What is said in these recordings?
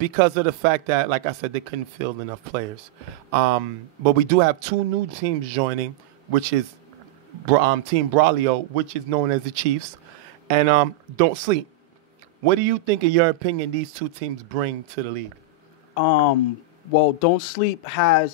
because of the fact that, like I said, they couldn't field enough players. But we do have 2 new teams joining, which is Team Braulio, which is known as the Chiefs, and Don't Sleep. What do you think, in your opinion, these 2 teams bring to the league? Well, Don't Sleep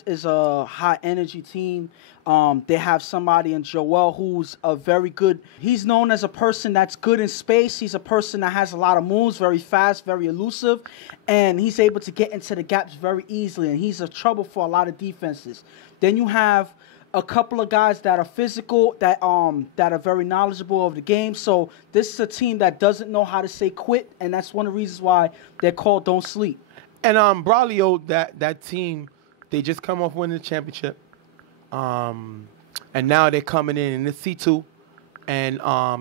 is a high energy team. They have somebody in Joel who's a very good. He's known as a person that's good in space. He's a person that has a lot of moves, very fast, very elusive, and he's able to get into the gaps very easily. And he's a trouble for a lot of defenses. Then you have a couple of guys that are physical, that are very knowledgeable of the game. So this is a team that doesn't know how to say quit, and that's one of the reasons why they're called Don't Sleep. And Braulio, that team, they just come off winning the championship. And now they're coming in the C2 and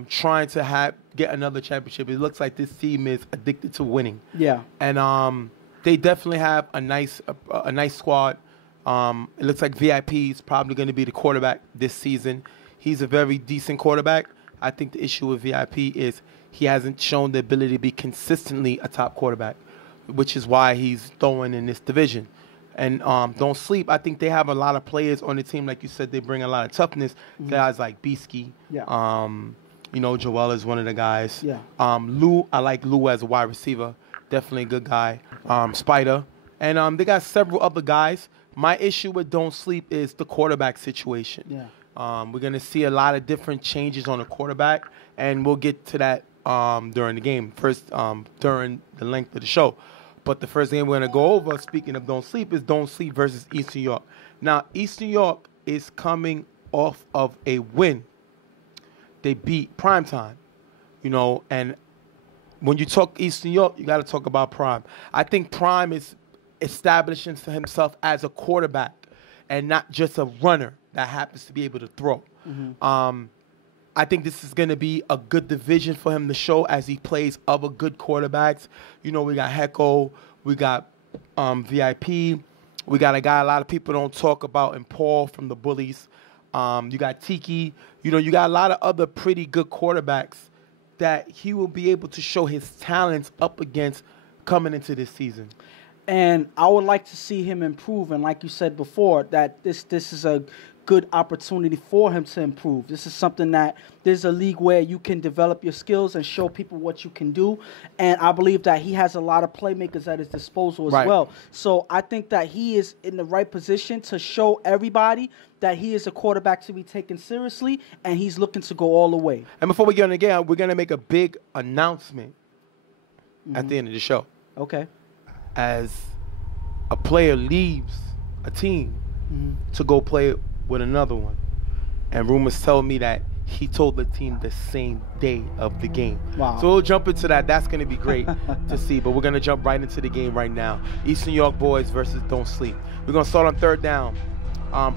trying to get another championship. It looks like this team is addicted to winning. Yeah. And they definitely have a nice squad. It looks like VIP is probably going to be the quarterback this season. He's a very decent quarterback. I think the issue with VIP is he hasn't shown the ability to be consistently a top quarterback, which is why he's throwing in this division. And Don't Sleep, I think they have a lot of players on the team. Like you said, they bring a lot of toughness. Mm-hmm. Guys like Beasky. Yeah. Joel is one of the guys. Yeah. Lou, I like Lou as a wide receiver. Definitely a good guy. Spider. And they got several other guys. My issue with Don't Sleep is the quarterback situation. Yeah. We're going to see a lot of different changes on the quarterback, and we'll get to that during the game. First, during the length of the show. But the first game we're going to go over, speaking of Don't Sleep, is Don't Sleep versus East New York. Now, East New York is coming off of a win. They beat Primetime, and when you talk East New York, you got to talk about Prime. I think Prime is establishing himself as a quarterback and not just a runner that happens to be able to throw. Mm-hmm. I think this is going to be a good division for him to show as he plays other good quarterbacks. We got Hecko, we got VIP, we got a guy a lot of people don't talk about in Paul from the Bullies. You got Tiki. You got a lot of other pretty good quarterbacks that he will be able to show his talents up against coming into this season. And I would like to see him improve. And like you said before, that this is a good opportunity for him to improve. This is something that there's a league where you can develop your skills and show people what you can do. And I believe that he has a lot of playmakers at his disposal as well. So I think that he is in the right position to show everybody that he is a quarterback to be taken seriously, and he's looking to go all the way. And before we get on the game, we're going to make a big announcement at the end of the show. Okay. As a player leaves a team to go play with another one, and rumors tell me that he told the team the same day of the game. Wow. So we'll jump into that. That's going to be great to see, but we're going to jump right into the game right now. East New York boys versus Don't Sleep. We're going to start on third down.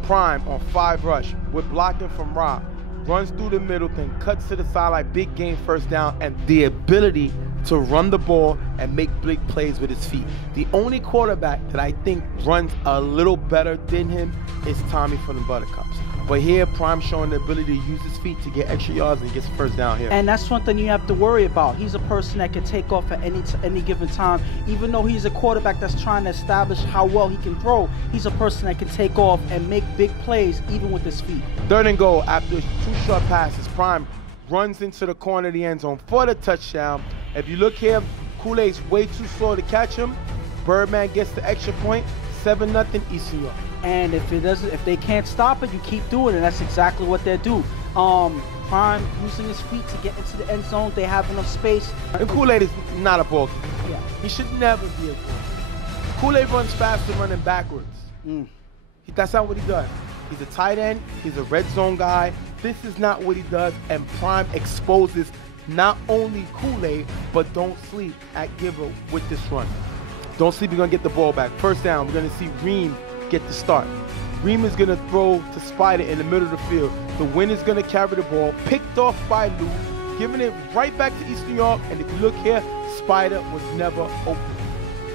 Prime on 5 rush with blocking from Rob. Runs through the middle, then cuts to the sideline, big game first down, and the ability to run the ball and make big plays with his feet. The only quarterback that I think runs a little better than him is Tommy from the Buttercups. But here, Prime showing the ability to use his feet to get extra yards and get first down here. And that's one thing you have to worry about. He's a person that can take off at any given time. Even though he's a quarterback that's trying to establish how well he can throw, he's a person that can take off and make big plays even with his feet. Third and goal after 2 short passes. Prime runs into the corner of the end zone for the touchdown. If you look here, Kool-Aid's way too slow to catch him. Birdman gets the extra point. 7-0 East New York. And if they can't stop it, you keep doing it. That's exactly what they do. Prime using his feet to get into the end zone. They have enough space. And Kool-Aid is not a ball kicker. Yeah. He should never be a ball kicker. Kool-Aid runs faster running backwards. That's not what he does. He's a tight end. He's a red zone guy. This is not what he does. And Prime exposes not only Kool-Aid, but Don't Sleep at giver with this run. Don't Sleep is going to get the ball back. First down, we're going to see Reem get the start. Reem is going to throw to Spider in the middle of the field. The win is going to carry the ball, picked off by Lou, giving it right back to East New York. And if you look here, Spider was never open.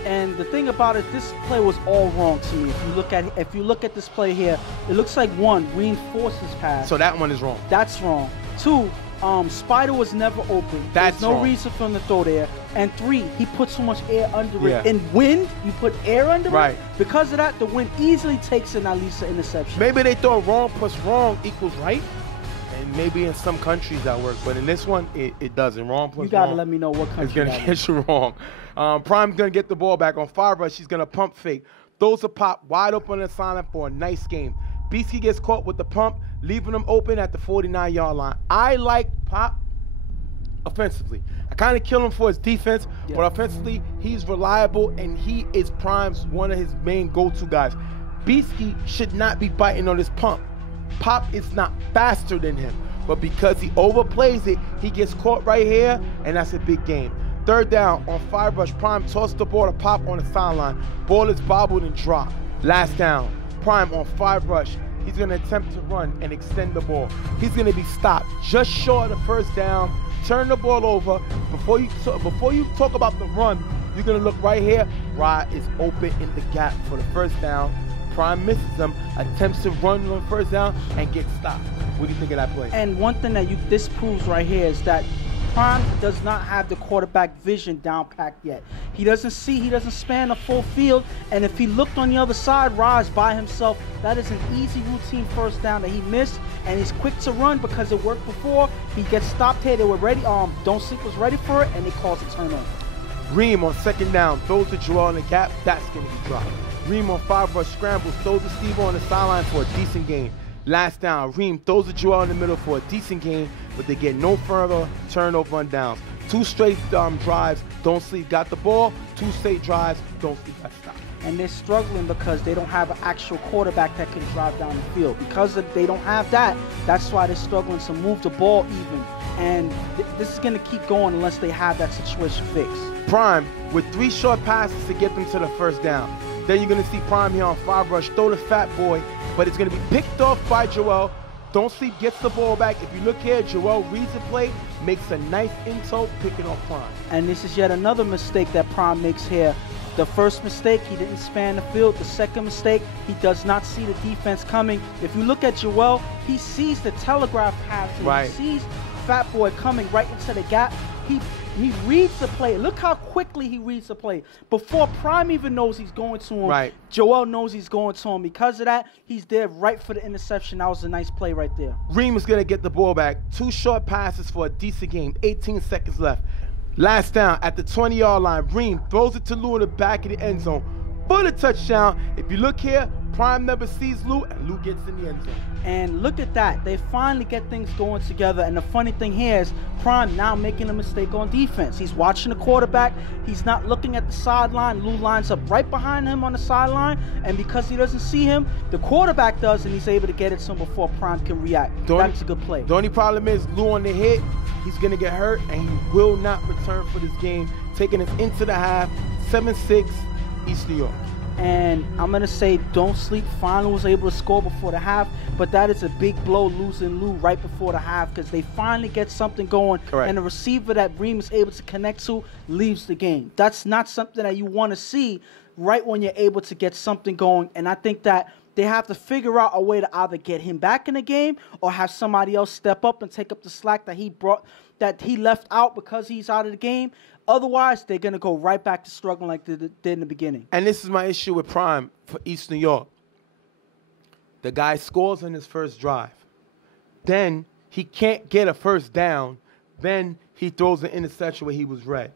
And the thing about it, this play was all wrong to me. If you look at this play here, it looks like 1, Reem forces pass. So that one is wrong. That's wrong. 2, Spider was never open. That's There's no wrong. reason for him to throw there. And 3, he put so much air under Yeah. it. In wind, you put air under Right. it. Because of that, the wind easily takes in at least an interception. Maybe they thought wrong plus wrong equals right. And maybe in some countries that works. But in this one, it doesn't. Wrong plus You got to wrong. let me know what It's country going to that get is. you wrong. Prime's going to get the ball back on fire rush. She's going to pump fake. Throws a pop wide open and silent for a nice game. Beastie gets caught with the pump, leaving him open at the 49-yard line. I like Pop offensively. I kind of kill him for his defense, Yeah. but offensively, he's reliable, and he is Prime's one of his main go-to guys. Beastie should not be biting on his pump. Pop is not faster than him, but because he overplays it, he gets caught right here, and that's a big game. Third down on fire rush. Prime tosses the ball to Pop on the sideline. Ball is bobbled and dropped. Last down. Prime on fire rush. He's going to attempt to run and extend the ball. He's going to be stopped just short of the first down. Turn the ball over. Before you talk about the run, you're going to look right here. Rod is open in the gap for the first down. Prime misses him, attempts to run on first down, and gets stopped. What do you think of that play? And one thing that this proves right here is that Prime does not have the quarterback vision down packed yet. He doesn't span the full field, and if he looked on the other side, Rod's by himself, that is an easy routine first down that he missed, and he's quick to run because it worked before. He gets stopped here, they were ready, Don't Sleep was ready for it, and they calls a turnover. Reem on second down, throws to Joel in the gap, that's going to be dropped. Reem on five rush scrambles, throws to Steve on the sideline for a decent gain. Last down, Reem throws to Joel in the middle for a decent gain, but they get no further turnover on downs. 2 straight drives, Don't Sleep got the ball. 2 straight drives, Don't Sleep got stopped. And they're struggling because they don't have an actual quarterback that can drive down the field. Because they don't have that, that's why they're struggling to move the ball even. And this is going to keep going unless they have that situation fixed. Prime with 3 short passes to get them to the first down. Then you're going to see Prime here on 5 rush, throw the fat boy, but it's going to be picked off by Joel. Don't Sleep gets the ball back. If you look here, Joel reads the play, makes a nice insult, picking off Prime. And this is yet another mistake that Prime makes here. The first mistake, he didn't span the field. The second mistake, he does not see the defense coming. If you look at Joel, he sees the telegraph pass. Right. He sees Fat Boy coming right into the gap. He reads the play. Look how quickly he reads the play. Before Prime even knows he's going to him, Right. Joel knows he's going to him. Because of that, he's there right for the interception. That was a nice play right there. Reem is going to get the ball back. 2 short passes for a decent game. 18 seconds left. Last down at the 20-yard line. Reem throws it to Lou in the back of the end zone for the touchdown. If you look here, Prime never sees Lou, and Lou gets in the end zone. And look at that. They finally get things going together. And the funny thing here is Prime now making a mistake on defense. He's watching the quarterback. He's not looking at the sideline. Lou lines up right behind him on the sideline. And because he doesn't see him, the quarterback does, and he's able to get it to him before Prime can react. That's a good play. The only problem is Lou on the hit, he's going to get hurt, and he will not return for this game, taking us into the half, 7-6, East New York. And I'm going to say Don't Sleep finally was able to score before the half, but that is a big blow losing Lou right before the half because they finally get something going. Correct. And the receiver that Reem is able to connect to leaves the game. That's not something that you want to see right when you're able to get something going. And I think that they have to figure out a way to either get him back in the game or have somebody else step up and take up the slack that he left out because he's out of the game. Otherwise, they're going to go right back to struggling like they did in the beginning. And this is my issue with Prime for East New York. The guy scores on his first drive. Then he can't get a first down. Then he throws an interception where he was red.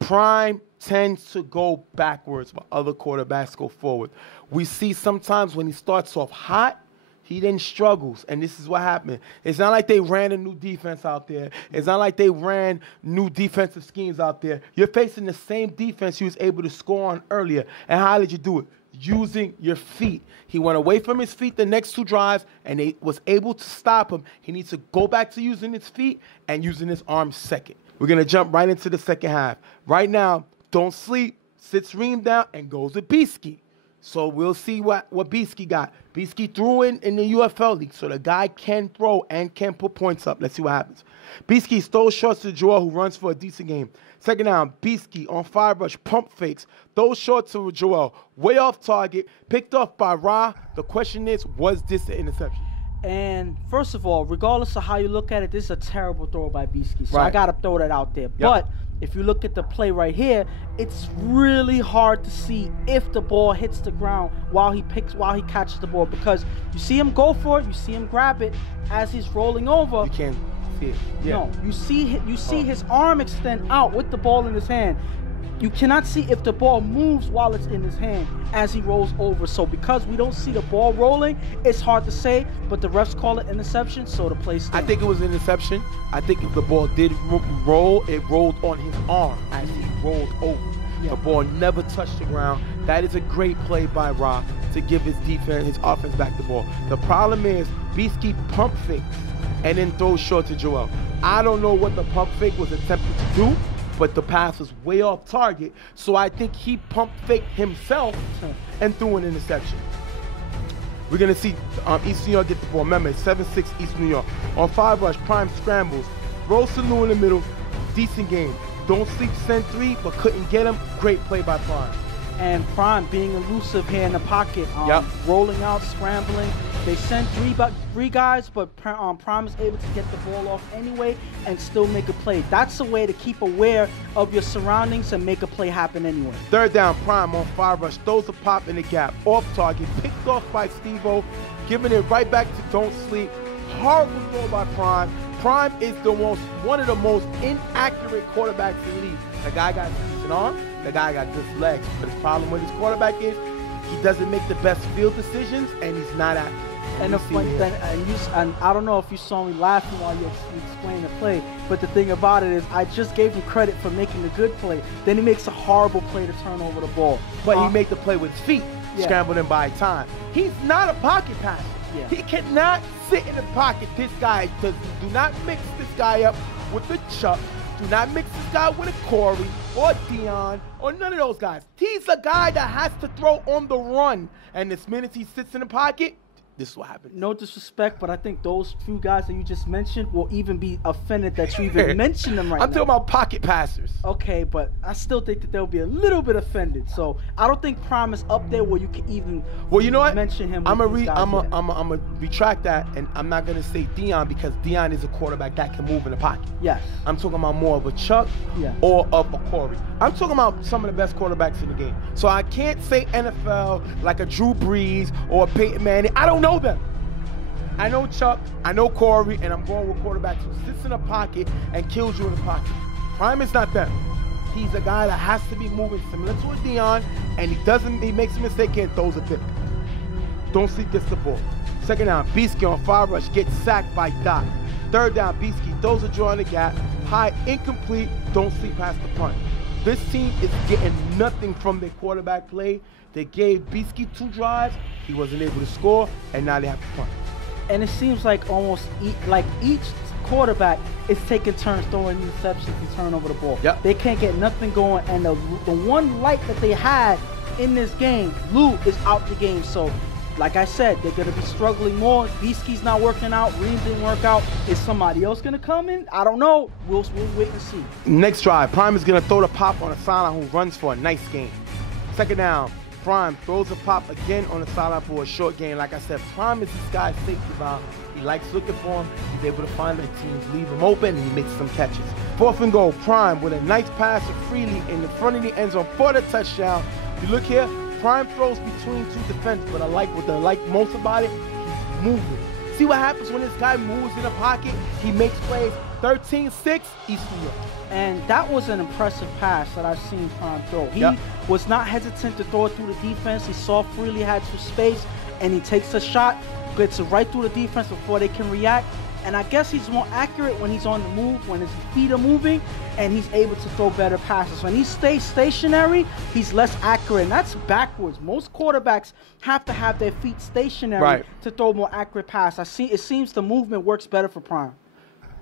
Prime tends to go backwards while other quarterbacks go forward. We see sometimes when he starts off hot, he then struggles, and this is what happened. It's not like they ran a new defense out there. It's not like they ran new defensive schemes out there. You're facing the same defense you was able to score on earlier. And how did you do it? Using your feet. He went away from his feet the next 2 drives, and they was able to stop him. He needs to go back to using his feet and using his arms second. We're going to jump right into the second half. Right now, Don't Sleep sits Reem down and goes with Beastie. So we'll see what Beastie got. Beastie threw in the UFL league, so the guy can throw and can put points up. Let's see what happens. Beastie throws shorts to Joel, who runs for a decent game. Second down, Beastie on 5 rush, pump fakes, throws short to Joel, way off target, picked off by Ra. The question is, was this an interception? And first of all, regardless of how you look at it, this is a terrible throw by Beaskey. So Right. I got to throw that out there. But if you look at the play right here, it's really hard to see if the ball hits the ground while he catches the ball, because you see him go for it, you see him grab it as he's rolling over. You can't see it. Yeah. No, you see his arm extend out with the ball in his hand. You cannot see if the ball moves while it's in his hand as he rolls over. So because we don't see the ball rolling, it's hard to say, but the refs call it interception, so the play stands. I think it was an interception. I think if the ball did roll, it rolled on his arm as he rolled over. Yeah. The ball never touched the ground. That is a great play by Ra to give his offense back the ball. The problem is Beaskey pump fakes and then throws short to Joel. I don't know what the pump fake was attempting to do, but the pass was way off target. So I think he pump faked himself and threw an interception. We're going to see East New York get the ball. Remember, it's 7-6 East New York. On 5 rush, Prime scrambles. Rolls to Lou in the middle. Decent game. Don't Sleep sent 3, but couldn't get him. Great play by Prime. And Prime being elusive here in the pocket, rolling out, scrambling. They send three guys, but Prime is able to get the ball off anyway and still make a play. That's a way to keep aware of your surroundings and make a play happen anyway. Third down, Prime on 5 rush, throws a pop in the gap, off target, picked off by Steve-O, giving it right back to Don't Sleep. Horrible throw by Prime. Prime is one of the most inaccurate quarterbacks in the league. The guy got an arm, the guy got good legs, but his problem with his quarterback is he doesn't make the best field decisions, and he's not accurate. And I don't know if you saw me laughing while you explained the play, but the thing about it is I just gave him credit for making a good play. Then he makes a horrible play to turn over the ball. But he made the play with his feet, scrambled and by time. He's not a pocket passer. Yeah. He cannot sit in the pocket. This guy do not mix this guy up with the Chuck. Do not mix this guy with a Corey or Dion or none of those guys. He's a guy that has to throw on the run. And this minute he sits in the pocket, this is what happens. No disrespect, but I think those few guys that you just mentioned will even be offended that you even mentioned them right now. I'm talking about pocket passers. Okay, but I still think that they'll be a little bit offended. So I don't think Prime is up there where you can even mention him. I'm gonna retract that, and I'm not gonna say Dion because Dion is a quarterback that can move in the pocket. Yes. I'm talking about more of a Chuck or of a Corey. I'm talking about some of the best quarterbacks in the game. So I can't say NFL like a Drew Brees or a Peyton Manning. I don't know them. I know Chuck, I know Corey, and I'm going with quarterbacks who sits in a pocket and kills you in the pocket. Prime is not them. He's a guy that has to be moving similar to a Dion, and he makes a mistake and throws a dip. Don't Sleep gets the ball. Second down, Beaskey on 5 rush gets sacked by Doc. Third down, Beaskey throws a draw in the gap. High, incomplete, Don't Sleep past the punt. This team is getting nothing from their quarterback play. They gave Beaskey 2 drives. He wasn't able to score, and now they have to punt. And it seems like almost each quarterback is taking turns throwing interceptions and turning over the ball. Yep. They can't get nothing going, and the one light that they had in this game, Lou, is out the game. So, like I said, they're going to be struggling more. Beaskey's not working out. Ream didn't work out. Is somebody else going to come in? I don't know. We'll wait and see. Next drive, Prime is going to throw the pop on a sideline who runs for a nice gain. Second down, Prime throws a pop again on the sideline for a short gain. Like I said, Prime is this guy's safety valve. He likes looking for him. He's able to find the teams, leave him open, and he makes some catches. 4th and goal, Prime with a nice pass to Freely in the front of the end zone for the touchdown. You look here, Prime throws between 2 defenders, but I like most about it, he's moving. See what happens when this guy moves in the pocket? He makes plays. 13-6, East New York. And that was an impressive pass that I've seen Prime throw. He was not hesitant to throw it through the defense. He saw Freely had some space, and he takes a shot, gets it right through the defense before they can react. And I guess he's more accurate when he's on the move, when his feet are moving, and he's able to throw better passes. When he stays stationary, he's less accurate, and that's backwards. Most quarterbacks have to have their feet stationary to throw more accurate passes. It seems the movement works better for Prime.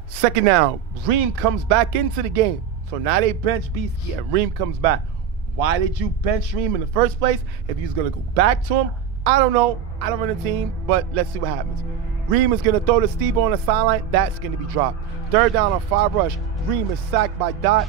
Second down, Ream comes back into the game. So now they bench Beaskey and Ream comes back. Why did you bench Ream in the first place? If he was going to go back to him, I don't know. I don't run the team, but let's see what happens. Ream is going to throw to Steve on the sideline. That's going to be dropped. Third down on 5 rush. Ream is sacked by Dot.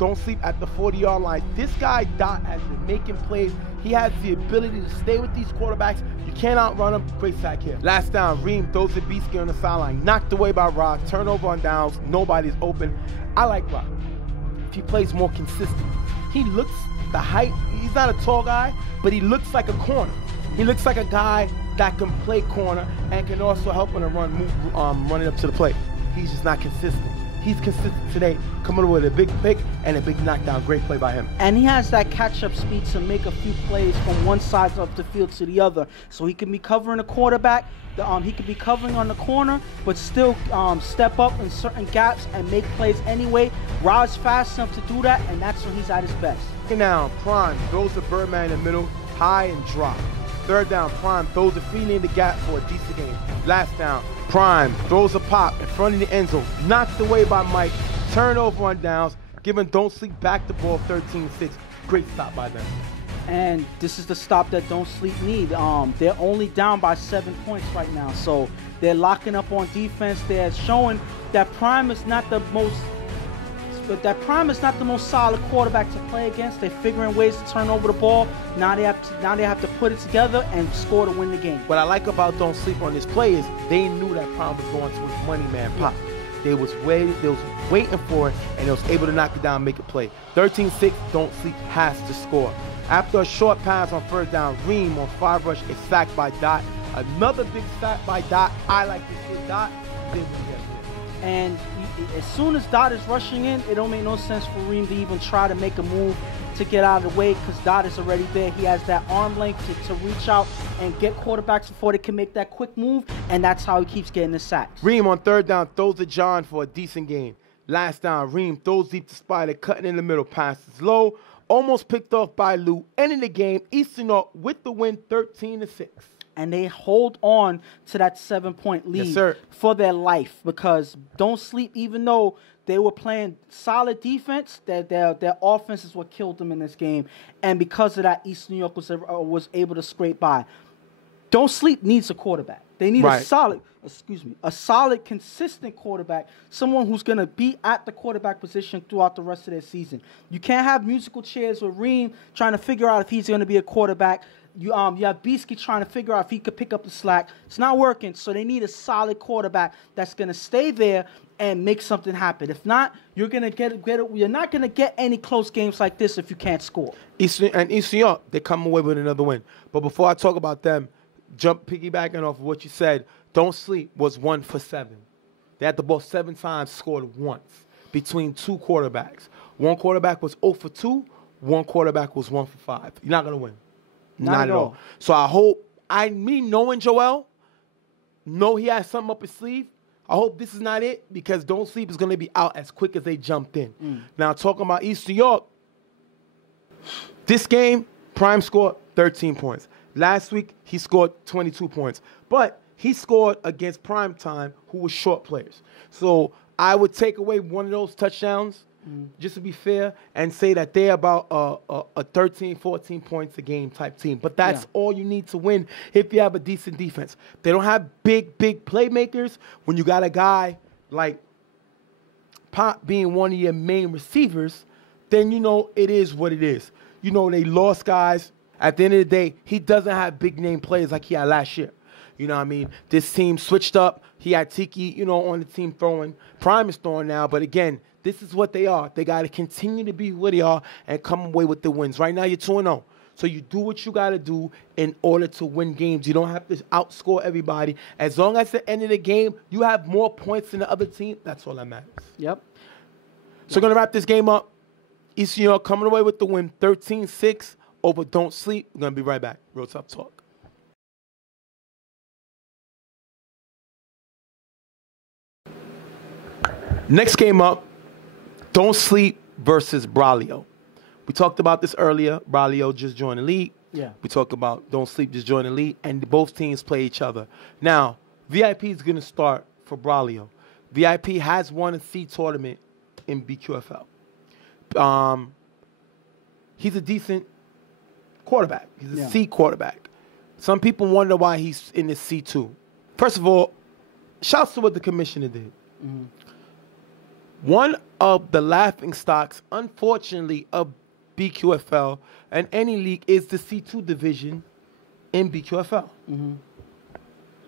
Don't Sleep at the 40-yard line. This guy, Dot, has been making plays. He has the ability to stay with these quarterbacks. You can't outrun him. Great sack here. Last down, Reem throws the Beast on the sideline. Knocked away by Rod. Turnover on downs. Nobody's open. I like Rod. If he plays more consistent. He looks the height. He's not a tall guy, but he looks like a corner. He looks like a guy that can play corner and can also help on the run, running up to the plate. He's just not consistent. He's consistent today, coming with a big pick and a big knockdown. Great play by him. And he has that catch-up speed to make a few plays from one side of the field to the other. So he can be covering the quarterback. He could be covering on the corner, but still step up in certain gaps and make plays anyway. Rod's fast enough to do that, and that's when he's at his best. Now, Prime throws the Birdman in the middle, high and drop. Third down, Prime throws the Freely in the gap for a decent game. Last down, Prime throws a pop in front of the end zone, knocked away by Mike, turnover on downs, giving Don't Sleep back the ball 13-6. Great stop by them. And this is the stop that Don't Sleep need. They're only down by 7 points right now, so they're locking up on defense. They're showing that Prime is not the most solid quarterback to play against. They're figuring ways to turn over the ball. Now they have to put it together and score to win the game. What I like about Don't Sleep on this play is they knew that Prime was going to his money man pop. They was waiting for it, and they was able to knock it down and make it play. 13-6, Don't Sleep has to score. After a short pass on first down, Reem on 5 rush is sacked by Dot. Another big sack by Dot. I like to see Dot. And as soon as Dot is rushing in, it don't make no sense for Reem to even try to make a move to get out of the way because Dot is already there. He has that arm length to reach out and get quarterbacks before they can make that quick move, and that's how he keeps getting the sacks. Reem on third down throws to John for a decent gain. Last down, Reem throws deep to Spider, cutting in the middle, passes low, almost picked off by Lou. Ending the game, Eastern York with the win, 13-6. And they hold on to that 7-point lead for their life because Don't Sleep, even though they were playing solid defense, their offense is what killed them in this game. And because of that, Eastern York was able to scrape by. Don't Sleep needs a quarterback. They need a solid, consistent quarterback, someone who's going to be at the quarterback position throughout the rest of their season. You can't have musical chairs with Reem trying to figure out if he's going to be a quarterback. You have Beaskey trying to figure out if he could pick up the slack. It's not working, so they need a solid quarterback that's going to stay there and make something happen. If not, you're not going to get any close games like this if you can't score. Eastern York, they come away with another win. But before I talk about them, piggybacking off of what you said, Don't Sleep was 1 for 7. They had the ball 7 times, scored once between 2 quarterbacks. One quarterback was 0 for 2. One quarterback was 1 for 5. You're not going to win. Not at all. So I hope, me knowing Joel, know he has something up his sleeve. I hope this is not it because Don't Sleep is going to be out as quick as they jumped in. Now, talking about Eastern York, this game, Prime scored 13 points. Last week, he scored 22 points. But he scored against Prime Time, who was short players. So I would take away one of those touchdowns, just to be fair, and say that they're about a 13, 14 points a game type team. But that's all you need to win if you have a decent defense. They don't have big playmakers. When you got a guy like Pop being one of your main receivers, then you know it is what it is. You know they lost guys. At the end of the day, he doesn't have big-name players like he had last year. You know what I mean? This team switched up. He had Tiki, on the team throwing. Prime is throwing now. But, again, this is what they are. They got to continue to be who they are and come away with the wins. Right now, you're 2-0. So you do what you got to do in order to win games. You don't have to outscore everybody. As long as at the end of the game, you have more points than the other team, that's all that matters. Yep. So we're going to wrap this game up. Eastern York coming away with the win, 13-6. Over Don't Sleep. We're going to be right back. Real Tough Talk. Next game up, Don't Sleep versus Braulio. We talked about this earlier. Braulio just joined the league. Yeah. We talked about Don't Sleep just joined the league, and both teams play each other. Now, VIP is going to start for Braulio. VIP has won a C tournament in BQFL. He's a decent quarterback. He's a C quarterback. Some people wonder why he's in the C2. First of all, shouts to what the commissioner did. One of the laughing stocks, unfortunately, of BQFL and any league is the C2 division in BQFL. Mm-hmm.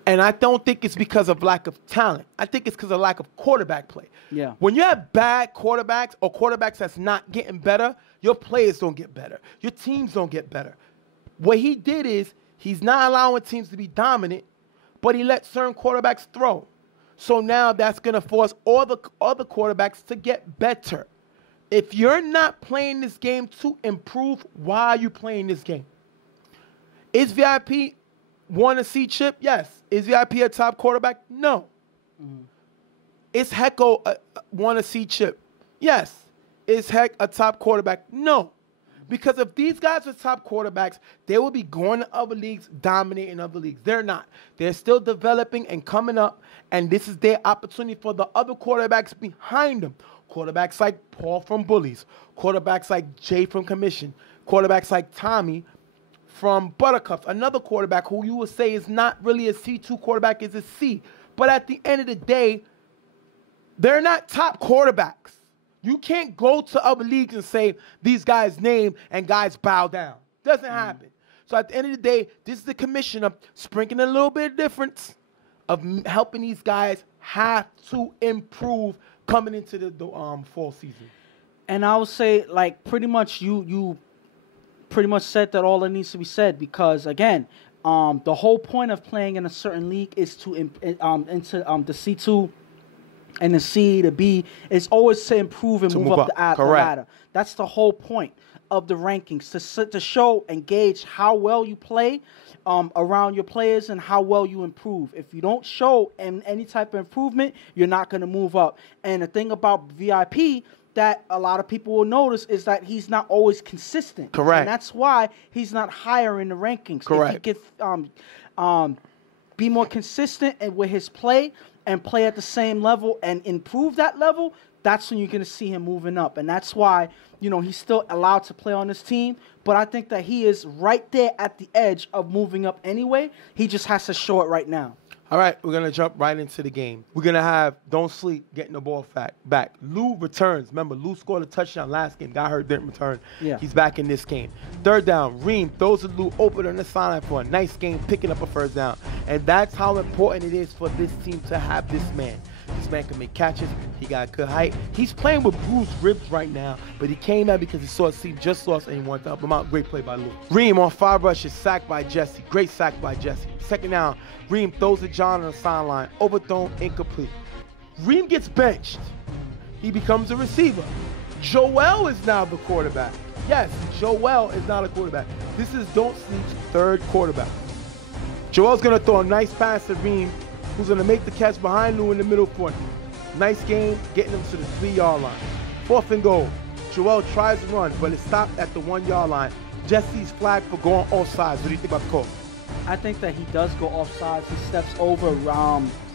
And I don't think it's because of lack of talent. I think it's because of lack of quarterback play. Yeah. When you have bad quarterbacks or quarterbacks that's not getting better, your players don't get better. Your teams don't get better. What he did is he's not allowing teams to be dominant, but he let certain quarterbacks throw. So now that's going to force all the other quarterbacks to get better. If you're not playing this game to improve, why are you playing this game? Is VIP won a C chip? Yes. Is VIP a top quarterback? No. Mm-hmm. Is Hecko won a C chip? Yes. Is Heck a top quarterback? No. Because if these guys are top quarterbacks, they will be going to other leagues, dominating other leagues. They're not. They're still developing and coming up, and this is their opportunity for the other quarterbacks behind them. Quarterbacks like Paul from Bullies, quarterbacks like Jay from Commission, quarterbacks like Tommy from Buttercups, another quarterback who you would say is not really a C2 quarterback, is a C. But at the end of the day, they're not top quarterbacks. You can't go to other leagues and say these guys' name and guys bow down. Doesn't happen. So at the end of the day, this is the commissioner sprinkling a little bit of difference of helping these guys have to improve coming into the fall season. And I would say, like, pretty much you pretty much said that all that needs to be said, because again, the whole point of playing in a certain league is to into the C2 and the C, the B, is always to improve and move up the ladder. That's the whole point of the rankings, to show and gauge how well you play around your players and how well you improve. If you don't show any type of improvement, you're not going to move up. And the thing about VIP that a lot of people will notice is that he's not always consistent. Correct. And that's why he's not higher in the rankings. Correct. If he could be more consistent with his play and play at the same level and improve that level, that's when you're going to see him moving up. And that's why, he's still allowed to play on this team. But I think that he is right there at the edge of moving up anyway. He just has to show it right now. All right, we're going to jump right into the game. We're going to have Don't Sleep getting the ball back. Lou returns. Remember, Lou scored a touchdown last game. Got hurt, didn't return. Yeah. He's back in this game. Third down, Reem throws to Lou open on the sideline for a nice game, picking up a first down. And that's how important it is for this team to have this man. This man can make catches. He got good height. He's playing with bruised ribs right now, but he came out because he saw a team just lost and he wanted to help him out. Great play by Lou. Reem on 5 rushes, sacked by Jesse. Great sack by Jesse. Second down, Reem throws to John on the sideline. Overthrown, incomplete. Reem gets benched. He becomes a receiver. Joel is now the quarterback. Yes, Joel is not a quarterback. This is Don't Sleep's third quarterback. Joel's going to throw a nice pass to Reem, who's going to make the catch behind Lou in the middle 40. Nice game, getting him to the 3-yard line. 4th and goal. Joel tries to run, but it's stopped at the 1-yard line. Jesse's flagged for going offsides. What do you think about the call? I think that he does go offsides. He steps over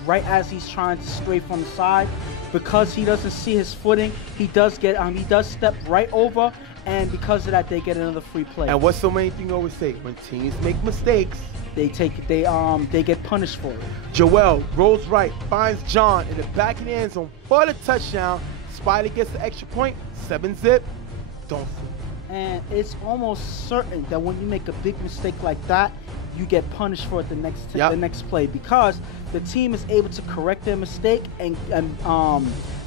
right as he's trying to stray from the side. Because he doesn't see his footing, he does step right over, and because of that, they get another free play. And what's so many things you always say? When teams make mistakes, they get punished for it. Joel rolls right, finds John in the back of the end zone for the touchdown. Spider gets the extra point, 7-zip. Don't sleep. And it's almost certain that when you make a big mistake like that, you get punished for it the next play, because the team is able to correct their mistake and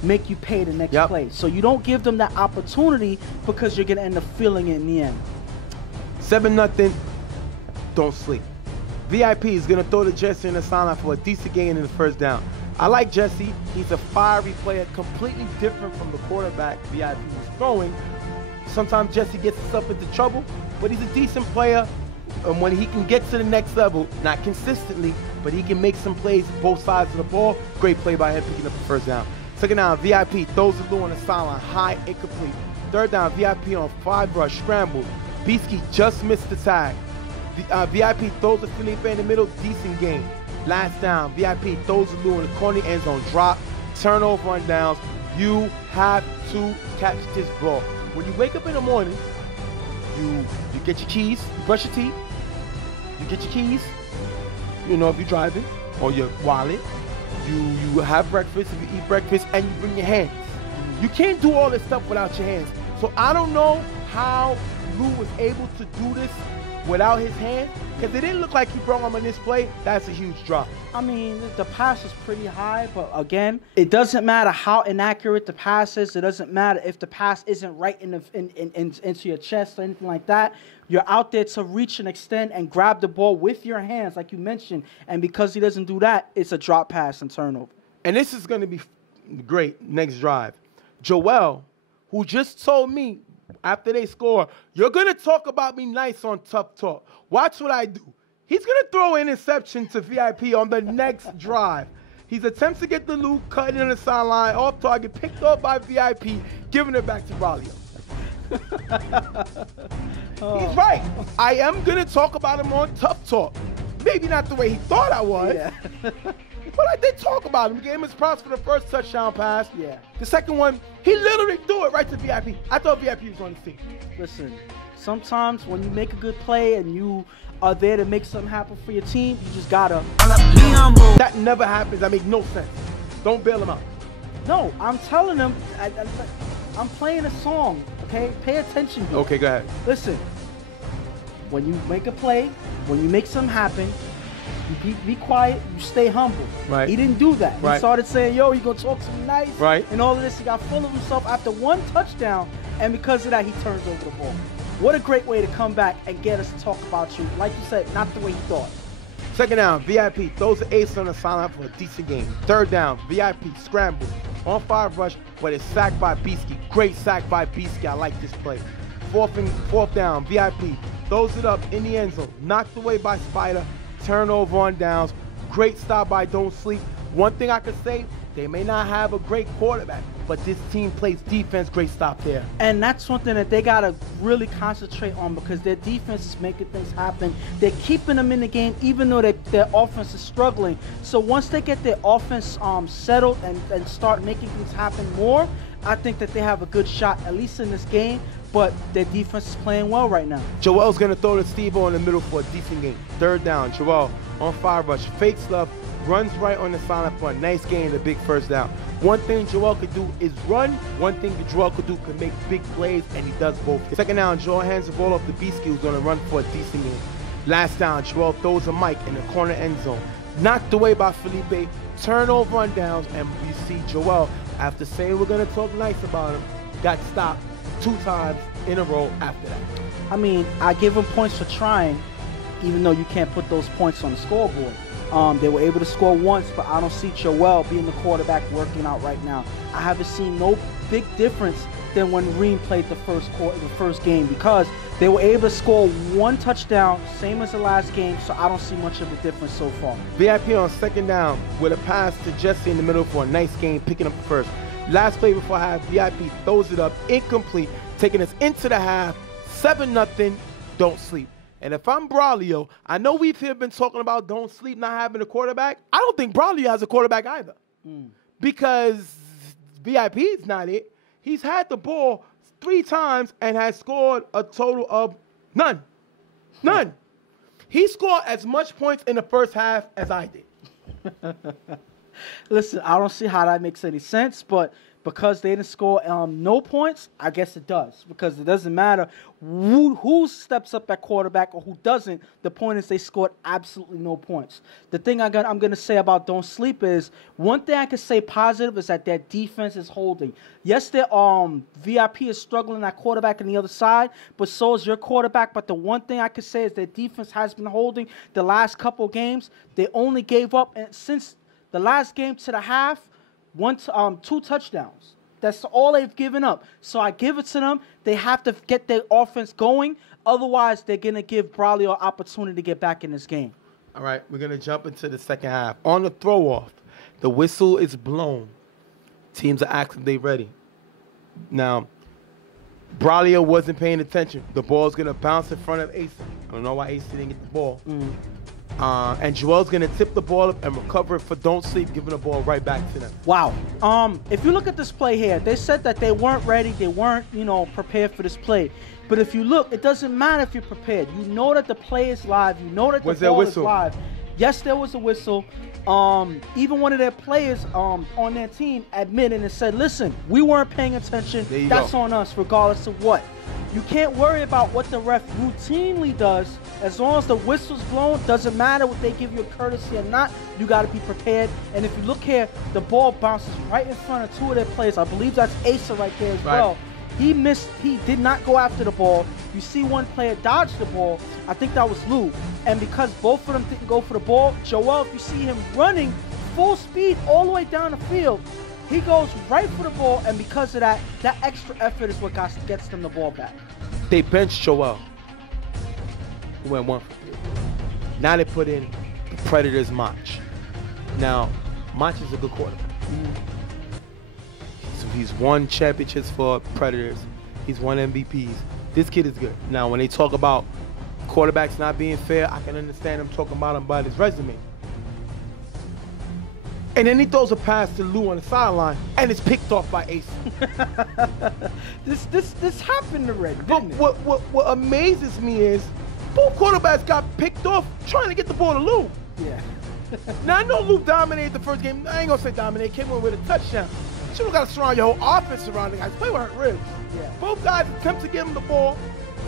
make you pay the next play. So you don't give them that opportunity because you're going to end up feeling it in the end. 7-0. Don't sleep. VIP is going to throw to Jesse in the sideline for a decent gain in the first down. I like Jesse. He's a fiery player, completely different from the quarterback VIP was throwing. Sometimes Jesse gets himself into trouble, but he's a decent player. And when he can get to the next level, not consistently, but he can make some plays both sides of the ball. Great play by him picking up the first down. Second down, VIP throws the Lou on the sideline, high, incomplete. Third down, VIP on 5 rush, scramble. Beaskey just missed the tag. VIP throws the Felipe in the middle, decent game. Last down, VIP throws the Lou in the corner end zone, drop, turnover on downs. You have to catch this ball. When you wake up in the morning, you get your keys, you brush your teeth, you get your keys, if you're driving, or your wallet, you have breakfast if you eat breakfast, and you bring your hands. You can't do all this stuff without your hands. So I don't know how Lou was able to do this without his hands, because it didn't look like he broke him on this play. That's a huge drop. I mean, the pass is pretty high, but again, it doesn't matter how inaccurate the pass is. It doesn't matter if the pass isn't right into your chest or anything like that. You're out there to reach and extend and grab the ball with your hands, like you mentioned. And because he doesn't do that, it's a drop pass and turnover. And this is going to be great next drive. Joel, who just told me after they score, you're going to talk about me nice on Tough Talk. Watch what I do. He's going to throw an interception to VIP on the next drive. He's attempts to get the loop, cutting on the sideline, off target, picked up by VIP, giving it back to Braulio. He's right. I am going to talk about him on Tough Talk. Maybe not the way he thought I was. Yeah. But I did talk about him. Gave him his props for the first touchdown pass. Yeah. The second one, he literally threw it right to VIP. I thought VIP was on the team. Listen, sometimes when you make a good play and you are there to make something happen for your team, you just gotta be humble. That never happens. That makes no sense. Don't bail him out. No, I'm telling him, I'm playing a song, okay? Pay attention here. Okay, go ahead. Listen, when you make a play, when you make something happen, you be quiet, you stay humble. Right. He didn't do that. Right. He started saying, yo, you gonna talk to me nice. Right. And all of this. He got full of himself after one touchdown, and because of that, he turns over the ball. What a great way to come back and get us to talk about you. Like you said, not the way he thought. Second down, VIP throws the ace on the sideline for a decent game. Third down, VIP scramble. On 5 rush, but it's sacked by Beaskey. Great sack by Beaskey. I like this play. Fourth down, VIP throws it up in the end zone. Knocked away by Spider. Turnover on downs. Great stop by Don't Sleep. One thing I could say, they may not have a great quarterback, but this team plays defense. Great stop there. And that's something that they got to really concentrate on, because their defense is making things happen. They're keeping them in the game even though their offense is struggling. So once they get their offense settled and start making things happen more, I think that they have a good shot, at least in this game. But their defense is playing well right now. Joel's going to throw to Steve-O in the middle for a decent game. Third down, Joel on 5 rush. Fakes left, runs right on the sideline for a nice gain, a big first down. One thing Joel could do is run. One thing that Joel could do could make big plays, and he does both. Second down, Joel hands the ball off to Beaskey, who's going to run for a decent game. Last down, Joel throws a mic in the corner end zone. Knocked away by Felipe. Turnover on downs, and we see Joel, after saying we're going to talk nice about him, got stopped 2 times in a row after that. I mean, I give them points for trying, even though you can't put those points on the scoreboard. They were able to score once, but I don't see Joel being the quarterback working out right now. I haven't seen no big difference than when Reem played the first game, because they were able to score 1 touchdown, same as the last game, so I don't see much of a difference so far. VIP on second down with a pass to Jesse in the middle for a nice game, picking up the first. Last play before half, VIP throws it up, incomplete, taking us into the half, 7-0, Don't Sleep. And if I'm Braulio, I know we've here been talking about Don't Sleep not having a quarterback. I don't think Braulio has a quarterback either, because VIP is not it. He's had the ball 3 times and has scored a total of none. None. He scored as much points in the first half as I did. Listen, I don't see how that makes any sense, but because they didn't score no points, I guess it does, because it doesn't matter who steps up at quarterback or who doesn't. The point is they scored absolutely no points. The thing I'm going to say about Don't Sleep is, one thing I can say positive is that their defense is holding. Yes, their VIP is struggling at quarterback on the other side, but so is your quarterback. But the one thing I can say is their defense has been holding the last couple games. They only gave up, and since the last game to the half, 2 touchdowns. That's all they've given up. So I give it to them. They have to get their offense going. Otherwise, they're going to give Braulio an opportunity to get back in this game. All right, we're going to jump into the second half. On the throw-off, the whistle is blown. Teams are acting they ready. Now, Braulio wasn't paying attention. The ball's going to bounce in front of Ace. I don't know why Ace didn't get the ball. And Joel's going to tip the ball up and recover it for Don't Sleep, giving the ball right back to them. Wow. If you look at this play here, they said that they weren't ready. They weren't, prepared for this play. But if you look, it doesn't matter if you're prepared. You know that the play is live. You know that the ball is live. Yes, there was a whistle. Even one of their players on their team admitted and said, listen, we weren't paying attention. That's on us, regardless of what. You can't worry about what the ref routinely does. As long as the whistle's blown, doesn't matter what they give you a courtesy or not, you got to be prepared. And if you look here, the ball bounces right in front of two of their players. I believe that's Asa right there as well. He missed, he did not go after the ball. You see one player dodge the ball. I think that was Lou. And because both of them didn't go for the ball, Joel, if you see him running full speed all the way down the field, he goes right for the ball, and because of that, that extra effort is what gets them the ball back. They benched Joel, who went 1 for 3. Now they put in the Predators' Mach. Now, Mach is a good quarterback. So he's won championships for Predators. He's won MVPs. This kid is good. Now, when they talk about quarterbacks not being fair, I can understand them talking about him by his resume. And then he throws a pass to Lou on the sideline, and it's picked off by Ace. This happened already, didn't it? What amazes me is both quarterbacks got picked off trying to get the ball to Lou. Yeah. Now, I know Lou dominated the first game. I ain't going to say dominate. Came in with a touchdown. You should have got to surround your whole offense around the guys. Play with hurt ribs. Yeah. Both guys attempt to get him the ball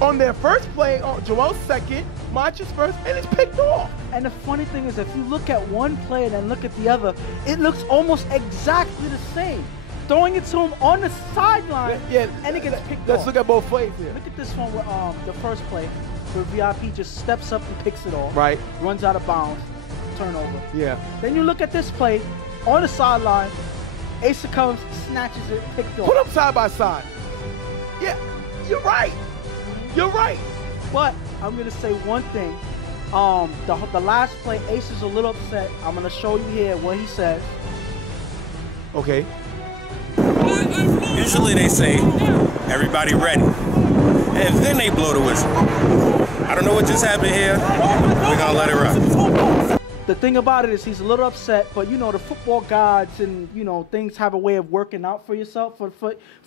on their first play, Joel's second, Mach's first, and it's picked off. And the funny thing is, if you look at one play and then look at the other, it looks almost exactly the same. Throwing it to him on the sideline, and it gets picked off. Let's look at both plays here. Look at this one where the first play, where VIP just steps up and picks it off. Right. Runs out of bounds, turnover. Yeah. Then you look at this play, on the sideline, Asa comes, snatches it, picked off. Put them side by side. Yeah, you're right. You're right. But I'm going to say one thing. The last play, Ace is a little upset. I'm going to show you here what he says. Okay. Usually they say, everybody ready. And then they blow the whistle. I don't know what just happened here. We're going to let it run. The thing about it is he's a little upset, but you know, the football gods and, you know, things have a way of working out for yourself,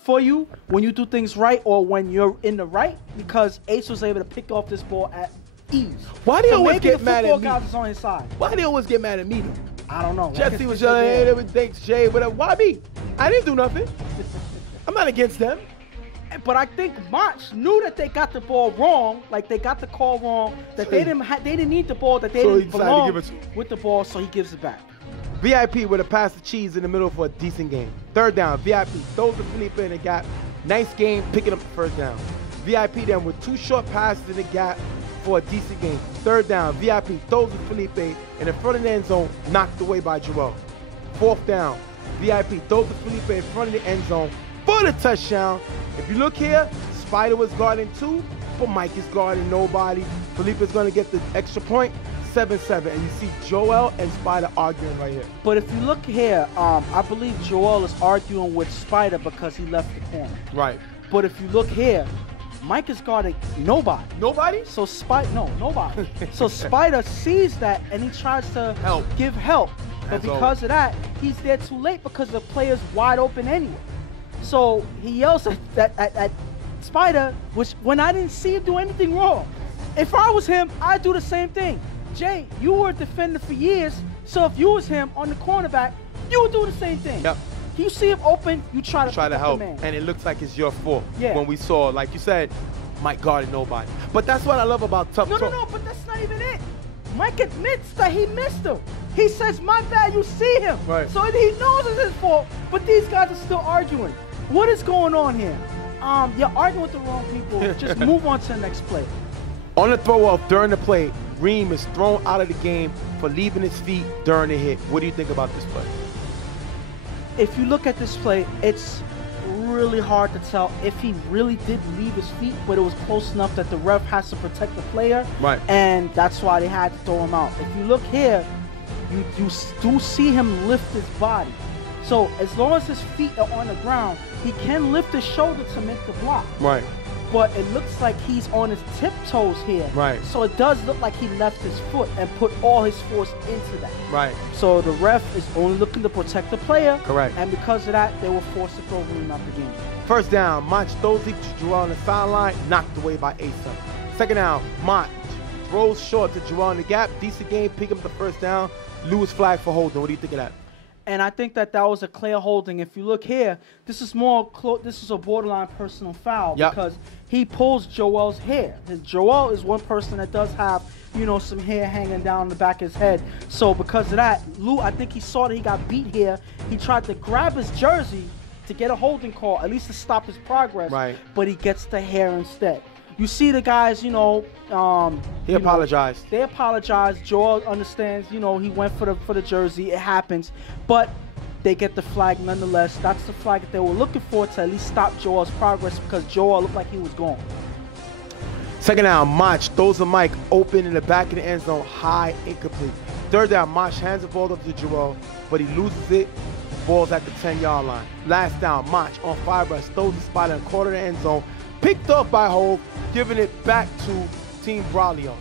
for you when you do things right or when you're in the right, because Ace was able to pick off this ball at ease. Why do you always get mad at me? The football gods is on his side. Why do you always get mad at me, though? I don't know. Jesse was yelling, hey, thanks, Jay, whatever. Why me? I didn't do nothing. I'm not against them. But I think Mach knew that they got the ball wrong, like they got the call wrong, that they didn't need the ball, that they didn't belong with the ball, so he gives it back. VIP with a pass to Cheese in the middle for a decent game. Third down, VIP throws to Felipe in the gap. Nice game, picking up the first down. VIP then with 2 short passes in the gap for a decent game. Third down, VIP throws to Felipe in the front of the end zone, knocked away by Joel. Fourth down, VIP throws to Felipe in front of the end zone for the touchdown. If you look here, Spider was guarding 2, but Mike is guarding nobody. Felipe is going to get the extra point, 7-7. And you see Joel and Spider arguing right here. But if you look here, I believe Joel is arguing with Spider because he left the corner. Right. But if you look here, Mike is guarding nobody. Nobody? So nobody. So Spider sees that and he tries to give help. But because of that, he's there too late because the player's wide open anyway. So he yells at Spider, which when I didn't see him do anything wrong. If I was him, I'd do the same thing. Jay, you were a defender for years, so if you was him on the cornerback, you would do the same thing. Yep. You see him open, you try to help, the man. And it looks like it's your fault. Yeah. When we saw, like you said, Mike guarded nobody. But that's what I love about Tuff. No, but that's not even it. Mike admits that he missed him. He says, my bad, you see him. Right. So he knows it's his fault, but these guys are still arguing. What is going on here? You're arguing with the wrong people. Just move on to the next play. On the throw-off during the play, Reem is thrown out of the game for leaving his feet during the hit. What do you think about this play? If you look at this play, it's really hard to tell if he really did leave his feet, but it was close enough that the ref has to protect the player. Right. And that's why they had to throw him out. If you look here, you do see him lift his body. So as long as his feet are on the ground, he can lift his shoulder to make the block. Right. But it looks like he's on his tiptoes here. Right. So it does look like he left his foot and put all his force into that. Right. So the ref is only looking to protect the player. Correct. And because of that, they were forced to throw Reem out the game. First down, Mach throws deep to Joel on the sideline, knocked away by Asa. Second down, Mach throws short to Joel in the gap. Decent game, pick up the first down. Lewis flag for holding. What do you think of that? And I think that was a clear holding. If you look here, this is a borderline personal foul because he pulls Joel's hair. Joel is one person that does have, some hair hanging down the back of his head. So because of that, Lou, I think he saw that he got beat here. He tried to grab his jersey to get a holding call, at least to stop his progress. Right. But he gets the hair instead. You see the guys, he apologized. They apologized. Joel understands, he went for the jersey. It happens. But they get the flag nonetheless. That's the flag that they were looking for to at least stop Joel's progress because Joel looked like he was gone. Second down, Mach throws the mic open in the back of the end zone, high, incomplete. Third down, Mach hands the ball up to Joel, but he loses it. Ball's at the 10-yard line. Last down, Mach on 5 rush, throws the spot in the corner of the end zone, picked up by Hove, giving it back to Team Braulio.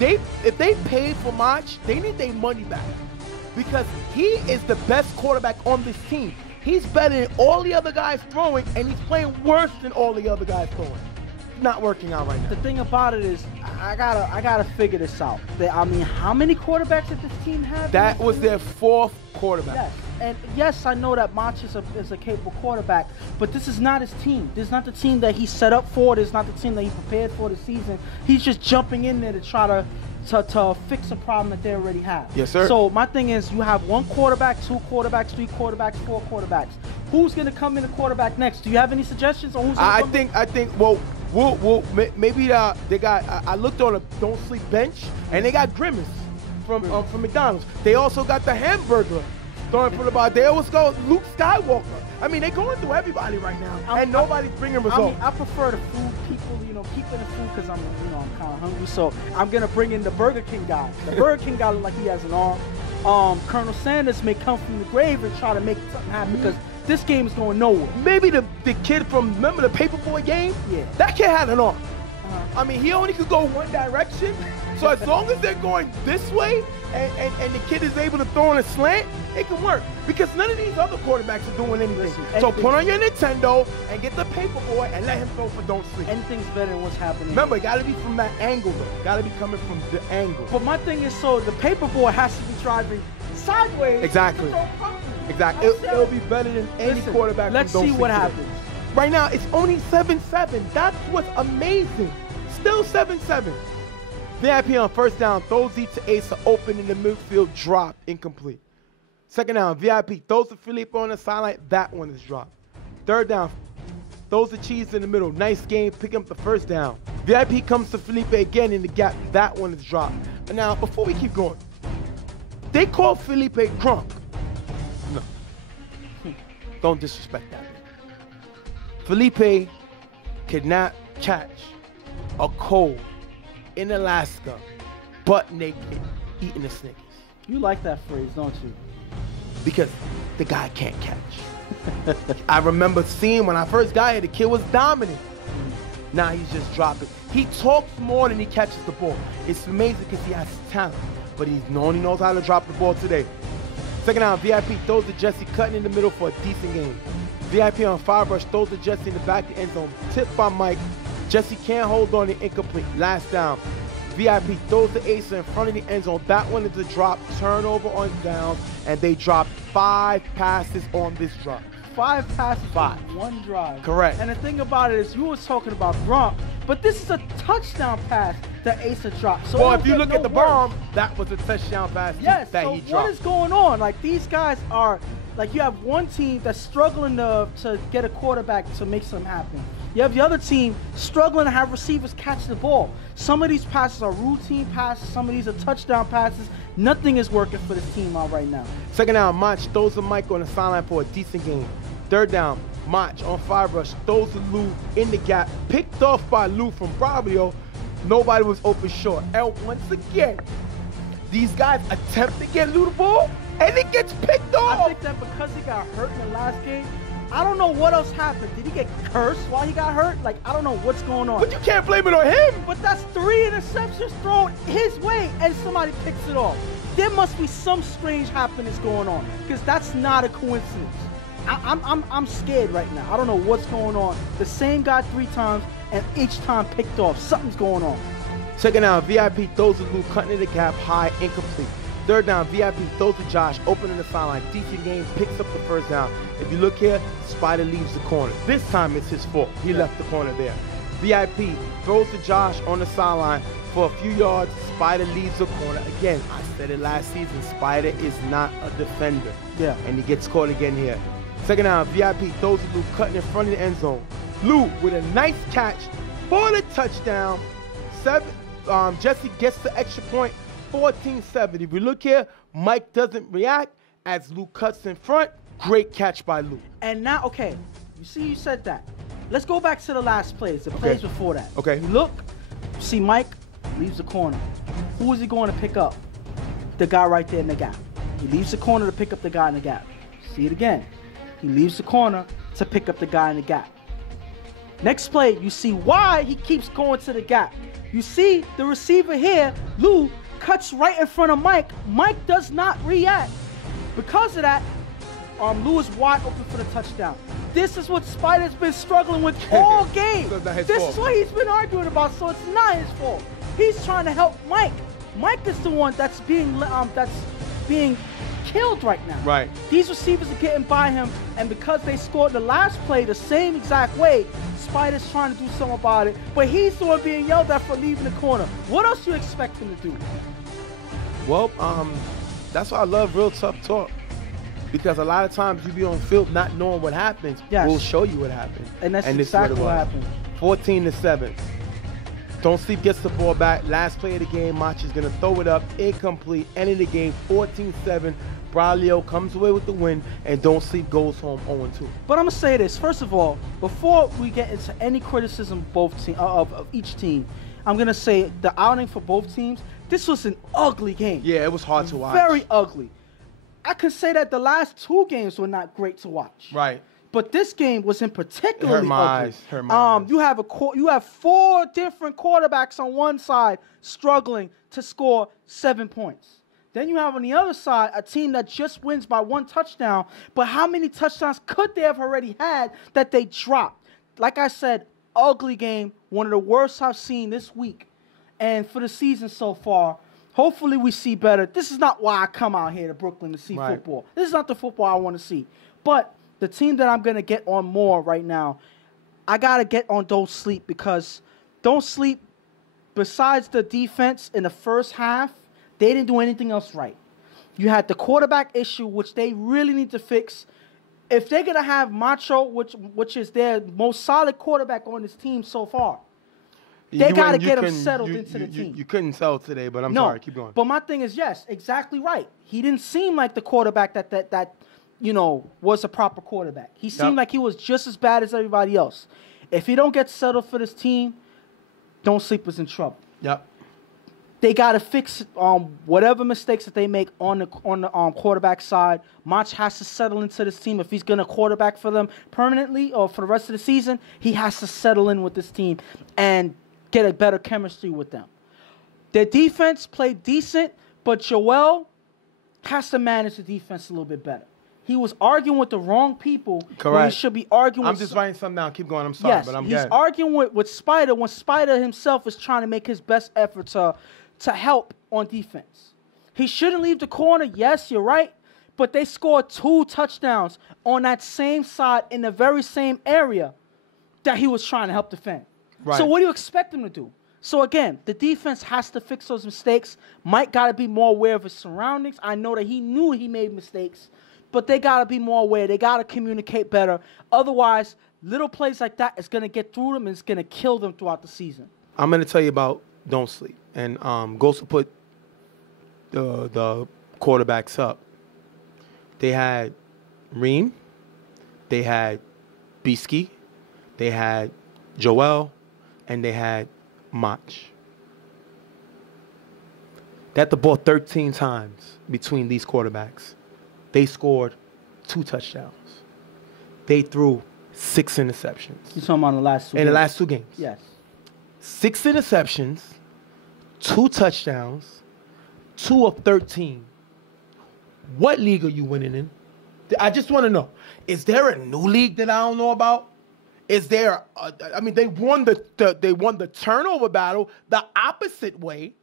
If they paid for Mach, they need their money back because he is the best quarterback on this team. He's better than all the other guys throwing, and he's playing worse than all the other guys throwing. Not working out right now. The thing about it is, I gotta figure this out. How many quarterbacks did this team have? That was their 4th quarterback. Yes, and yes, I know that Mach is a capable quarterback, but this is not his team. This is not the team that he set up for. This is not the team that he prepared for the season. He's just jumping in there to try to fix a problem that they already have. Yes, sir. So my thing is, you have 1 quarterback, 2 quarterbacks, 3 quarterbacks, 4 quarterbacks. Who's gonna come in the quarterback next? Do you have any suggestions on who's gonna come in? I think. Maybe they got. I looked on a Don't Sleep bench, and they got Grimace from McDonald's. They also got the Hamburger throwing for the ball. They always go Luke Skywalker. They're going through everybody right now, and nobody's bringing results. I prefer the food people, keeping the food because I'm kind of hungry. So I'm gonna bring in the Burger King guy. The Burger King guy looks like he has an arm. Colonel Sanders may come from the grave and try to make something happen because this game is going nowhere. Maybe the kid from, remember the Paperboy game? Yeah. That kid had an arm. He only could go one direction. So as long as they're going this way and the kid is able to throw on a slant, it can work. Because none of these other quarterbacks are doing anything. So put on your Nintendo and get the Paperboy and let him throw for Don't Sleep. Anything's better than what's happening. Remember, it got to be from that angle, though. Got to be coming from the angle. But my thing is, so the Paperboy has to be driving sideways. Exactly. It'll be better than any quarterback. Let's see what happens. Right now, it's only 7-7. That's what's amazing. Still 7-7. VIP on first down, throws it to Asa, open in the midfield, drop, incomplete. Second down, VIP throws to Felipe on the sideline, that one is dropped. Third down, throws the cheese in the middle, nice game, picking up the first down. VIP comes to Felipe again in the gap, that one is dropped. And now, before we keep going, they call Felipe crunk. No. Don't disrespect that. Felipe could not catch a cold in Alaska, butt naked, eating a Snickers. You like that phrase, don't you? Because the guy can't catch. I remember seeing when I first got here, the kid was dominant. Now he's just dropping. He talks more than he catches the ball. It's amazing because he has talent, but he only knows how to drop the ball today. Second down, VIP throws to Jesse, cutting in the middle for a decent game. VIP on 5 rush, throws to Jesse in the back of the end zone, tipped by Mike. Jesse can't hold on to incomplete. Last down. VIP throws to Asa in front of the end zone. That one is a drop, turnover on downs, and they dropped 5 passes on this drop. 5 passes on one drive. Correct. And the thing about it is, you were talking about Gronk, but this is a touchdown pass that Asa dropped. So well, if you look at the bomb, that was a touchdown pass that he dropped. What is going on? Like, these guys are, like, you have one team that's struggling to get a quarterback to make something happen. You have the other team struggling to have receivers catch the ball. Some of these passes are routine passes. Some of these are touchdown passes. Nothing is working for this team out right now. Second down, Mach throws the mic on the sideline for a decent game. Third down, Mach on 5 rush, throws to Lou in the gap, picked off by Lou from Braulio. Nobody was open short. And once again, these guys attempt to get Lou the ball, and it gets picked off. I think that because he got hurt in the last game, I don't know what else happened. Did he get cursed while he got hurt? Like, I don't know what's going on. But you can't blame it on him. But that's 3 interceptions thrown his way, and somebody picks it off. There must be some strange happenings going on, because that's not a coincidence. I'm scared right now. I don't know what's going on. The same guy 3 times, and each time picked off. Something's going on. Second down, VIP throws to Lou, cutting in the gap, high, incomplete. Third down, VIP throws to Josh, opening the sideline. Decent game, picks up the first down. If you look here, Spider leaves the corner. This time it's his fault. He left the corner there. VIP throws to Josh on the sideline for a few yards. Spider leaves the corner. Again, I said it last season, Spider is not a defender. Yeah. And he gets caught again here. Second down, VIP throws to Lou, cutting in front of the end zone. Lou with a nice catch for the touchdown. Jesse gets the extra point, 14-7. If we look here, Mike doesn't react as Lou cuts in front. Great catch by Lou. And now, okay, you see you said that. Let's go back to the last plays, the plays before that. Okay. You look, see Mike leaves the corner. Who is he going to pick up? The guy right there in the gap. He leaves the corner to pick up the guy in the gap. See it again. He leaves the corner to pick up the guy in the gap. Next play, you see why he keeps going to the gap. You see the receiver here, Lou, cuts right in front of Mike. Mike does not react. Because of that, Lou is wide open for the touchdown. This is what Spider's been struggling with all game. This is what he's been arguing about, so it's not his fault. He's trying to help Mike. Mike is the one that's being killed right now. Right. These receivers are getting by him, and because they scored the last play the same exact way, Spider's trying to do something about it, but he's the one being yelled at for leaving the corner. What else do you expect him to do? Well, that's why I love real tough talk. Because a lot of times you be on field not knowing what happens. Yes. We'll show you what happened. And that's exactly what happened. 14-7. Don't Sleep gets the ball back. Last play of the game, Mach is going to throw it up. Incomplete. End of the game, 14-7. Braulio comes away with the win, and Don't Sleep goes home 0-2. But I'm going to say this. First of all, before we get into any criticism of each team, I'm going to say the outing for both teams, this was an ugly game. Yeah, it was hard to watch. Very ugly. I can say that the last two games were not great to watch. Right. But this game was in particularly ugly. Hurt my eyes. You have four different quarterbacks on one side struggling to score 7 points. Then you have on the other side a team that just wins by 1 touchdown. But how many touchdowns could they have already had that they dropped? Like I said, ugly game, one of the worst I've seen this week. And for the season so far, hopefully we see better. This is not why I come out here to Brooklyn to see football. This is not the football I want to see. But the team that I'm going to get on more right now, I got to get on Don't Sleep, because Don't Sleep, besides the defense in the first half, they didn't do anything else right. You had the quarterback issue, which they really need to fix. If they're going to have Macho, which is their most solid quarterback on this team so far, they got to get him settled into the team. You couldn't sell today, but I'm sorry. Keep going. But my thing is, yes, exactly right. He didn't seem like the quarterback that was a proper quarterback. He seemed like he was just as bad as everybody else. If he don't get settled for this team, Don't Sleep is in trouble. Yep. They got to fix whatever mistakes that they make on the quarterback side. Mach has to settle into this team. If he's going to quarterback for them permanently or for the rest of the season, he has to settle in with this team and get a better chemistry with them. Their defense played decent, but Joel has to manage the defense a little bit better. He was arguing with the wrong people. Correct. When he should be arguing with... I'm just writing something down. Keep going. I'm sorry, but I'm he's arguing with Spider when Spider himself is trying to make his best effort to help on defense. He shouldn't leave the corner. Yes, you're right. But they scored 2 touchdowns on that same side in the very same area that he was trying to help defend. Right. So what do you expect him to do? So again, the defense has to fix those mistakes. Mike got to be more aware of his surroundings. I know that he knew he made mistakes, but they got to be more aware. They got to communicate better. Otherwise, little plays like that is going to get through them and it's going to kill them throughout the season. I'm going to tell you about Don't Sleep. And Ghost will put the quarterbacks up. They had Reem. They had Bisky. They had Joel. And they had Mach. They had the ball 13 times between these quarterbacks. They scored 2 touchdowns. They threw 6 interceptions. You're talking about the last 2 games? In the last 2 games. Yes. 6 interceptions, 2 touchdowns, 2 of 13. What league are you winning in? I just want to know. Is there a new league that I don't know about? Is there? I mean, they won the turnover battle the opposite way.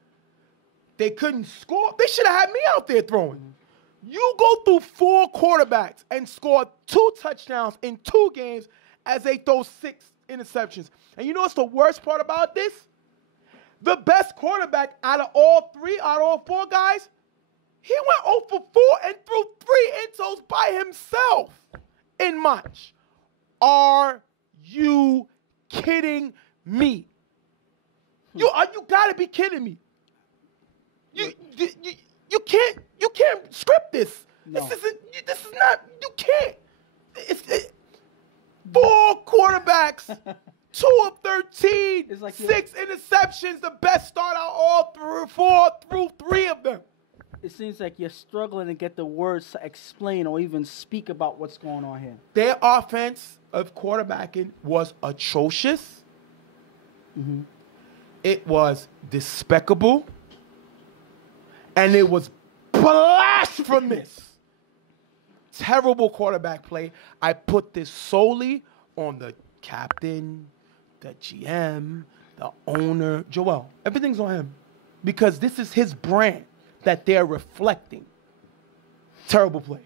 They couldn't score. They should have had me out there throwing. Mm-hmm. You go through 4 quarterbacks and score 2 touchdowns in 2 games as they throw 6 interceptions. And you know what's the worst part about this? The best quarterback out of all 4 guys, he went 0 for 4 and threw 3 intos by himself in March. Are you kidding me? You gotta be kidding me. You can't script this. No. This is not, you can't. 4 quarterbacks, 2 of 13, like 6 interceptions, the best start out all 4 through 3 of them. It seems like you're struggling to get the words to explain or even speak about what's going on here. Their offense of quarterbacking was atrocious. Mm-hmm. It was despicable. And it was blasphemous. Terrible quarterback play. I put this solely on the captain, the GM, the owner, Joel. Everything's on him. Because this is his brand that they're reflecting. Terrible play.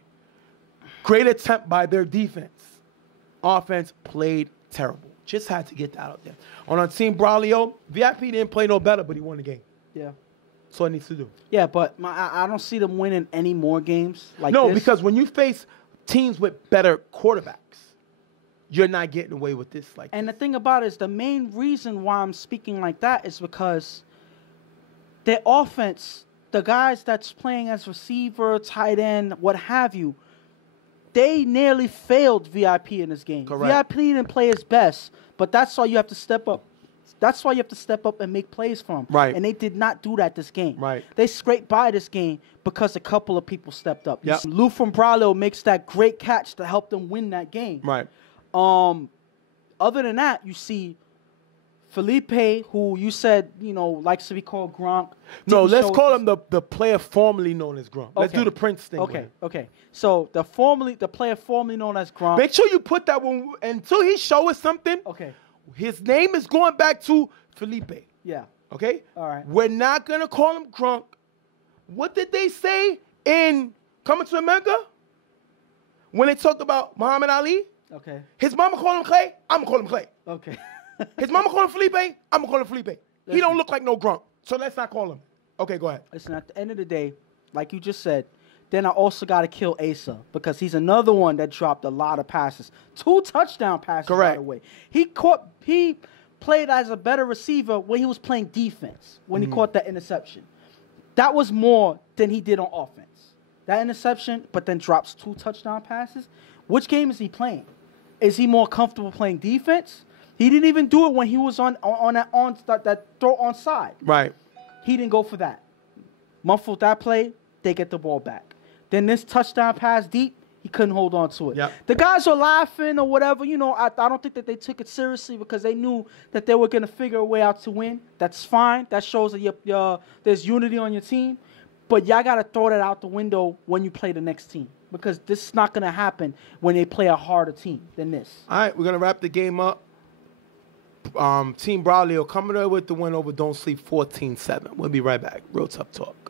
Great attempt by their defense. Offense played terrible. Just had to get that out there. On our team, Braulio, VIP didn't play no better, but he won the game. Yeah. That's what it needs to do. Yeah, but I don't see them winning any more games like this. No, this. Because when you face teams with better quarterbacks, you're not getting away with this like And this. the thing about it is the main reason why I'm speaking like that is because their offense, the guys that's playing as receiver, tight end, what have you, they nearly failed VIP in this game. Correct. VIP didn't play his best, but that's why you have to step up. That's why you have to step up and make plays for him. Right. And they did not do that this game. Right. They scraped by this game because a couple of people stepped up. Yep. Lou from Braulio makes that great catch to help them win that game. Right. Other than that, you see Felipe, who you said, likes to be called Gronk. No, let's call him the player formerly known as Gronk. Let's do the Prince thing. Okay. So the player formerly known as Gronk. Make sure you put that one until he show us something. Okay. His name is going back to Felipe. Yeah. Okay? All right. We're not going to call him Gronk. What did they say in Coming to America? When they talked about Muhammad Ali? Okay. His mama called him Clay, I'm going to call him Clay. Okay. His mama called him Felipe, I'm going to call him Felipe. He don't look like no Gronk, so let's not call him. Okay, go ahead. Listen, at the end of the day, like you just said, then I also got to kill Asa because he's another one that dropped a lot of passes. 2 touchdown passes, Correct. By the way. He played as a better receiver when he was playing defense, when he caught that interception. That was more than he did on offense. That interception, but then drops 2 touchdown passes. Which game is he playing? Is he more comfortable playing defense? He didn't even do it when he was on that throw onside. Right. He didn't go for that. Muffled that play, they get the ball back. Then this touchdown pass deep, he couldn't hold on to it. Yep. The guys were laughing or whatever. I don't think that they took it seriously because they knew that they were going to figure a way out to win. That's fine. That shows that there's unity on your team. But y'all got to throw that out the window when you play the next team because this is not going to happen when they play a harder team than this. All right, we're going to wrap the game up. Team Braulio coming there with the win over Don't Sleep 14-7. We'll be right back. Real Tough Talk.